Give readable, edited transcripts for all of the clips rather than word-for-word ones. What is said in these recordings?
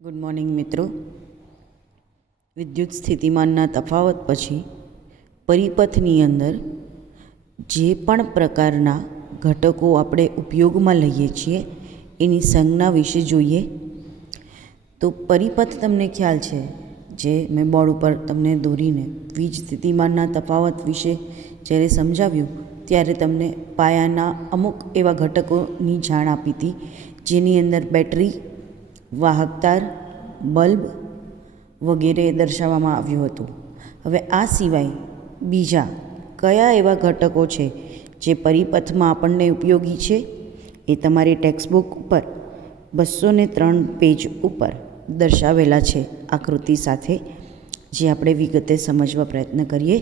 Good morning મિત્રો. વિદ્યુત સ્થિતિમાનના તફાવત પછી પરિપથની અંદર જે પણ પ્રકારના ઘટકો આપણે ઉપયોગમાં લઈએ છીએ એની સંજ્ઞા વિશે જોઈએ. તો પરિપથ તમને ખ્યાલ છે, જે મેં બોર્ડ ઉપર તમને દોરીને વીજ સ્થિતિમાનના તફાવત વિશે જ્યારે સમજાવ્યું ત્યારે તમને પાયાના અમુક એવા ઘટકોની જાણ આપી હતી, જેની અંદર બેટરી, વાહકતાર, બલ્બ વગેરે દર્શાવવામાં આવ્યું હતું. હવે આ સિવાય બીજા કયા એવા ઘટકો છે જે પરિપથમાં આપણને ઉપયોગી છે, એ તમારી ટેક્સ્ટબુક ઉપર 203 પેજ ઉપર દર્શાવેલા છે આકૃતિ સાથે, જે આપણે વિગતે સમજવા પ્રયત્ન કરીએ.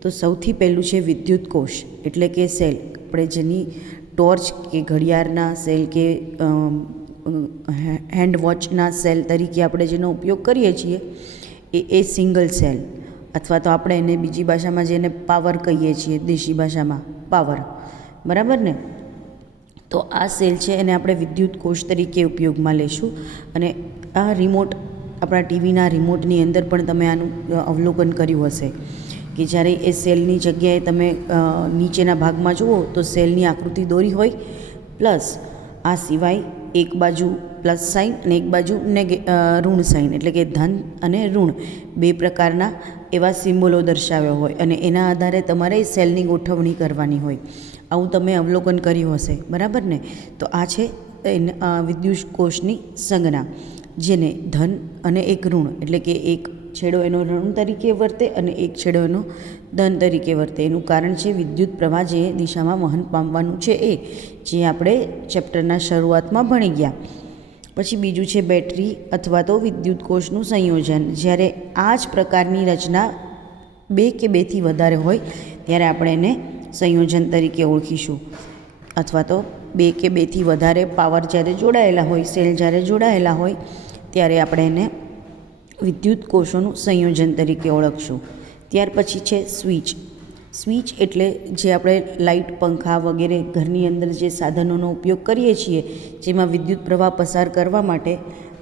તો સૌથી પહેલું છે વિદ્યુત કોષ, એટલે કે સેલ. આપણે જેની ટોર્ચ કે ઘડિયાળના સેલ કે હેન્ડ વોચના સેલ તરીકે આપણે જેનો ઉપયોગ કરીએ છીએ એ સિંગલ સેલ, અથવા તો આપણે એને બીજી ભાષામાં જેને પાવર કહીએ છીએ, દેશી ભાષામાં પાવર, બરાબર ને. તો આ સેલ છે એને આપણે વિદ્યુત કોષ તરીકે ઉપયોગમાં લઈશું. અને આ રિમોટ, આપણા ટીવીના રિમોટની અંદર પણ તમે આનું અવલોકન કર્યું હશે કે જ્યારે એ સેલની જગ્યાએ તમે નીચેના ભાગમાં જુઓ તો સેલની આકૃતિ દોરી હોય, પ્લસ આ સિવાય એક બાજુ પ્લસ સાઇન અને એક બાજુ ઋણ સાઇન, એટલે કે ધન અને ઋણ બે પ્રકારના એવા સિમ્બોલો દર્શાવ્યા હોય, અને એના આધારે તમારે સેલની ગોઠવણી કરવાની હોય. આવું તમે અવલોકન કર્યું હશે, બરાબર ને. તો આ છે વિદ્યુત કોષની સંજ્ઞા, જેને ધન અને એક ઋણ, એટલે કે એક છેડો એનો ઋણ તરીકે વર્તે અને એક છેડો એનો ધન તરીકે વર્તે. એનું કારણ છે વિદ્યુત પ્રવાહ જે દિશામાં વહન પામવાનું છે એ, જે આપણે ચેપ્ટરના શરૂઆતમાં ભણી ગયા. પછી બીજું છે બેટરી અથવા તો વિદ્યુત કોષનું સંયોજન. જ્યારે આ જ પ્રકારની રચના બે કે બેથી વધારે હોય ત્યારે આપણે એને સંયોજન તરીકે ઓળખીશું. અથવા તો બે કે બેથી વધારે પાવર જ્યારે જોડાયેલા હોય, સેલ જ્યારે જોડાયેલા હોય, ત્યારે આપણે એને વિદ્યુત કોષોનું સંયોજન તરીકે ઓળખશું. ત્યાર પછી છે સ્વિચ. સ્વિચ એટલે જે આપણે લાઇટ, પંખા વગેરે ઘરની અંદર જે સાધનોનો ઉપયોગ કરીએ છીએ, જેમાં વિદ્યુત પ્રવાહ પસાર કરવા માટે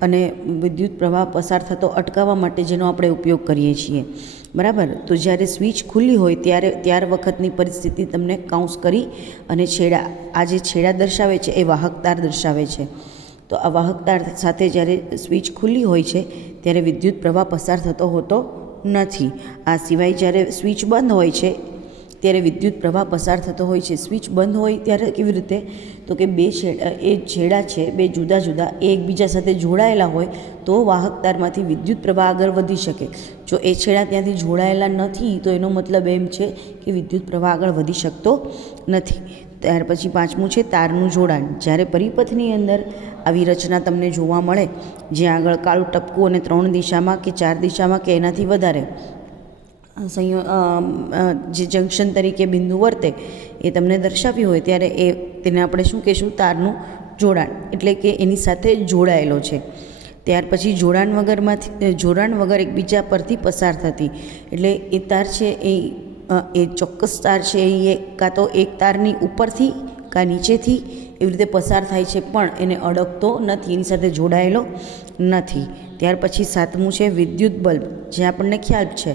અને વિદ્યુત પ્રવાહ પસાર થતો અટકાવવા માટે જેનો આપણે ઉપયોગ કરીએ છીએ, બરાબર. તો જ્યારે સ્વિચ ખુલ્લી હોય ત્યાર વખતની પરિસ્થિતિ તમને કાઉન્સ કરી અને છેડા, આ જે છેડા દર્શાવે છે એ વાહકતાર દર્શાવે છે. તો આ વાહકતાર સાથે જ્યારે સ્વિચ ખુલ્લી હોય છે ત્યારે વિદ્યુત પ્રવાહ પસાર થતો હોતો નથી. આ સિવાય જ્યારે સ્વિચ બંધ હોય છે ત્યારે વિદ્યુત પ્રવાહ પસાર થતો હોય છે. સ્વિચ બંધ હોય ત્યારે કેવી રીતે? તો કે બે છેડા છે, બે જુદા જુદા, એ એકબીજા સાથે જોડાયેલા હોય તો વાહકતારમાંથી વિદ્યુત પ્રવાહ આગળ વધી શકે. જો એ છેડા ત્યાંથી જોડાયેલા નથી તો એનો મતલબ એમ છે કે વિદ્યુત પ્રવાહ આગળ વધી શકતો નથી. ત્યાર પછી પાંચમું છે તારનું જોડાણ. જ્યારે પરિપથની અંદર આવી રચના તમને જોવા મળે, જ્યાં આગળ કાળું ટપકું અને 3 દિશામાં કે 4 દિશામાં કે એનાથી વધારે જે જંક્શન તરીકે બિંદુ વર્તે એ તમને દર્શાવ્યું હોય, ત્યારે તેને આપણે શું કહીશું? તારનું જોડાણ, એટલે કે એની સાથે જોડાયેલો છે. ત્યાર પછી જોડાણ વગર એકબીજા પરથી પસાર થતી, એટલે એ તાર છે એ ચોક્કસ તાર છે એ કાં તો એક તારની ઉપરથી કાં નીચેથી એવી રીતે પસાર થાય છે, પણ એને અડકતો નથી, એની સાથે જોડાયેલો નથી. ત્યાર પછી સાતમું છે વિદ્યુત બલ્બ. જે આપણને ખ્યાલ છે,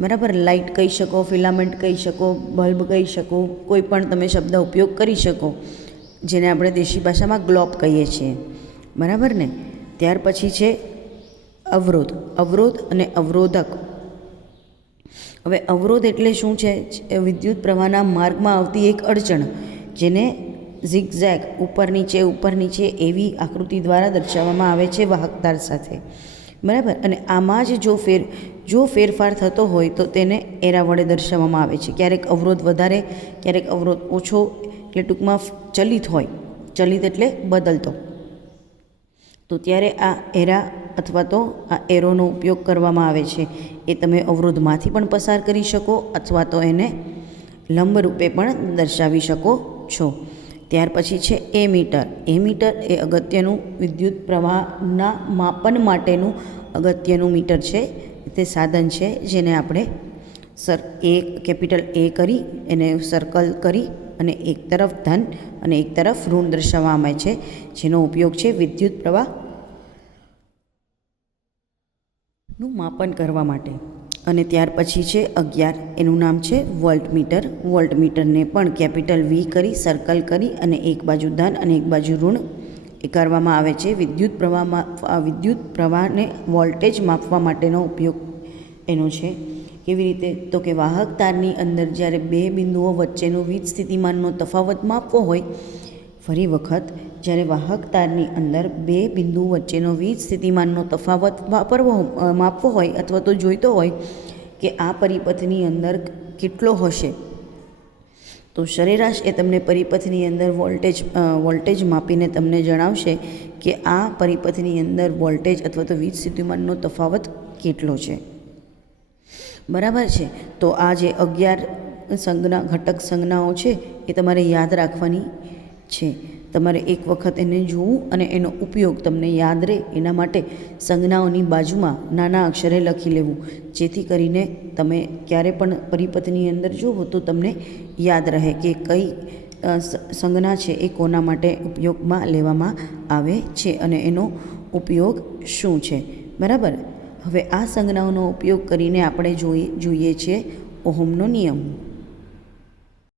બરાબર. લાઇટ કહી શકો, ફિલામેન્ટ કહી શકો, બલ્બ કહી શકો, કોઈ પણ તમે શબ્દ ઉપયોગ કરી શકો, જેને આપણે દેશી ભાષામાં ગ્લોબ કહીએ છીએ, બરાબર ને. ત્યાર પછી છે અવરોધ. અવરોધ અને અવરોધક. હવે અવરોધ એટલે શું છે? વિદ્યુત પ્રવાહના માર્ગમાં આવતી એક અડચણ, જેને ઝિગઝેગ, ઉપર નીચે એવી આકૃતિ દ્વારા દર્શાવવામાં આવે છે વાહકતાર સાથે, બરાબર. અને આમાં જ જો ફેરફાર થતો હોય તો તેને એરા વડે દર્શાવવામાં આવે છે. ક્યારેક અવરોધ વધારે, ક્યારેક અવરોધ ઓછો, એટલે ટૂંકમાં ચલિત હોય. ચલિત એટલે બદલતો. તો ત્યારે આ એરા અથવા તો આ એરોનો ઉપયોગ કરવામાં આવે છે. એ તમે અવરોધમાંથી પણ પસાર કરી શકો અથવા તો એને લંબ રૂપે પણ દર્શાવી શકો છો. ત્યાર પછી છે એમીટર. એમીટર એ અગત્યનું વિદ્યુત પ્રવાહના માપન માટેનું અગત્યનું મીટર છે. તે સાધન છે જેને આપણે કેપિટલ A કરી એને સર્કલ કરી અને એક તરફ ધન અને એક તરફ ઋણ દર્શાવવામાં આવે છે, જેનો ઉપયોગ છે વિદ્યુત પ્રવાહ નું માપન કરવા માટે. અને ત્યાર પછી છે 11, એનું નામ છે વોલ્ટમીટર. વોલ્ટમીટરને પણ કેપિટલ V કરી સર્કલ કરી અને એક બાજુ ધન અને એક બાજુ ઋણ એ કરવામાં આવે છે. વિદ્યુત પ્રવાહને વોલ્ટેજ માપવા માટેનો ઉપયોગ એનો છે. કેવી રીતે? તો કે વાહક તારની અંદર જ્યારે બે બિંદુઓ વચ્ચેનો વીજ સ્થિતિમાનનો તફાવત માપવો હોય, ફરી વખત જ્યારે વાહક તારની અંદર બે બિંદુ વચ્ચેનો વીજ સ્થિતિમાનનો તફાવત માપવો હોય અથવા તો જોઈતો હોય કે આ પરિપથની અંદર કેટલો હશે, તો સરેરાશ એ તમને પરિપથની અંદર વોલ્ટેજ માપીને તમને જણાવશે કે આ પરિપથની અંદર વોલ્ટેજ અથવા તો વીજ સ્થિતિમાનનો તફાવત કેટલો છે. બરાબર છે. તો આ જે 11 ઘટક સંજ્ઞાઓ છે એ તમારે યાદ રાખવાની છે. તમારે એક વખત એને જોવું અને એનો ઉપયોગ તમને યાદ રહે એના માટે સંજ્ઞાઓની બાજુમાં નાના અક્ષરે લખી લેવું, જેથી કરીને તમે ક્યારે પણ પરિપથની અંદર જુઓ તો તમને યાદ રહે કે કઈ સંજ્ઞા છે એ કોના માટે ઉપયોગમાં લેવામાં આવે છે અને એનો ઉપયોગ શું છે. બરાબર. હવે આ સંજ્ઞાઓનો ઉપયોગ કરીને આપણે જોઈએ છીએ ઓહમનો નિયમ.